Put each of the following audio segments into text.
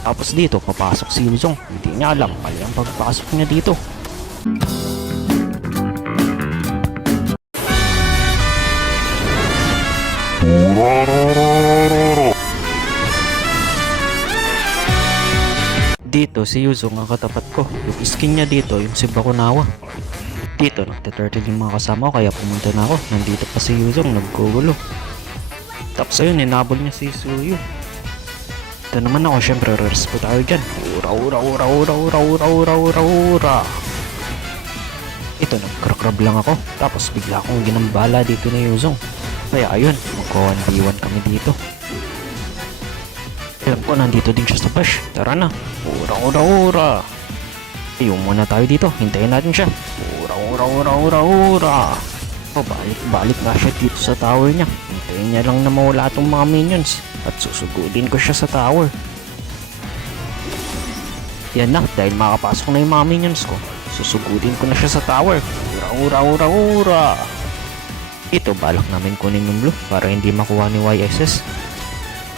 Tapos dito, papasok si Yuzong. Hindi niya alam, mali ang pagpasok niya dito. Dito, si Yuzong ang katapat ko. Yung skin niya dito, yung si Bakunawa. Dito, nagte-turtle yung mga kasama ko, kaya pumunta na ako. Nandito pa si Yuzong, naggugulo. Tapos ayun, ninabol niya si Suyu. Ito naman ako, syempre, respo tayo dyan. Ura, ura, ura, ura, ura, ura, ura, ura, ura. Ito, nagkrakrab lang ako. Tapos bigla akong ginambala dito ni Yuzong. Kaya ayun, magko-1v1 kami dito. Alam ko, nandito din siya sa push. Tara na. Ura, ura, ura. Ayun muna tayo dito. Hintayin natin siya. Ura, ura, ura, ura, ura. O, balik na siya dito sa tower niya. Hintayin niya lang na mawala itong mga minions. At susugudin ko siya sa tower. Yan na, dahil makapasok na yung mga minions ko. Susugudin ko na siya sa tower. Ura, ura, ura, ura. Ito, balak namin kunin yung blue para hindi makuha ni YSS.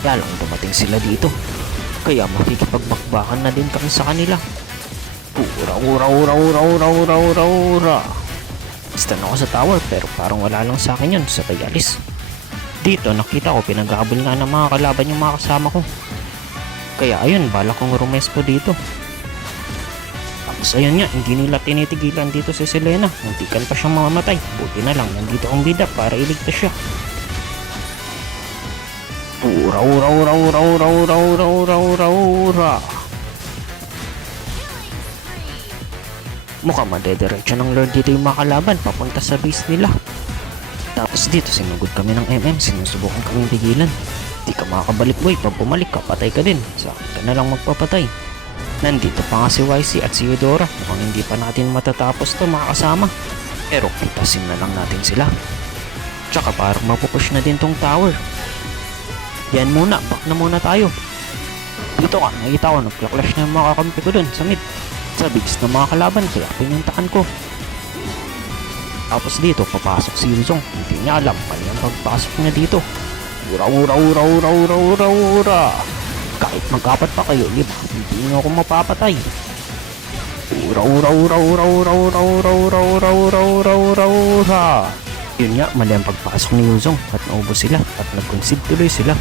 Kaya lang dumating sila dito. Kaya makikipagbakbakan na din kami sa kanila. Ura, ura, ura, ura, ura, ura, ura, ura. Stand ako sa tower pero parang wala lang sa akin yun, sabay alis. Dito nakita ko pinaghabol nga ng mga kalaban yung mga kasama ko. Kaya ayun, balak kong rumespo dito. Tapos ayun nga, hindi nila tinitigilan dito si Selena. Muntikan pa siyang mamamatay. Buti na lang, nandito ang bida para iligtas siya. Ura, ura, ura, ura, ura, ura, ura, ura, ura, ura. Mukhang madediretso ng Lord dito yung mga kalaban papunta sa base nila. Tapos dito sinugod kami ng sinusubukan kaming pigilan. Di ka makakabalik boy, pag bumalik ka patay ka din. Sa akin ka na lang magpapatay. Nandito pa nga si YC at si Eudora. Mukhang hindi pa natin matatapos to mga kasama. Pero pitasin na lang natin sila. Tsaka parang mapupush na din tong tower. Yan muna, back na muna tayo. Dito ka, nakita ko nagka-clash na yung mga kakampi ko dun sa mid. Sa bigs ng mga kalaban, kaya pinuntakan ko. Tapos dito, papasok si Yuzong. Hindi niya alam, mali ang pagpasok niya dito. Ura, ura, ura, ura, ura, ura, ura. Kahit mag-apat pa kayo, di ba? Hindi niyo ako mapapatay. Ura, ura, ura, ura, ura, ura, ura, ura, ura, ura, ura, ura, ura. Yun nga, mali ang pagpasok ni Yuzong at naubos sila at nag-concede tuloy sila.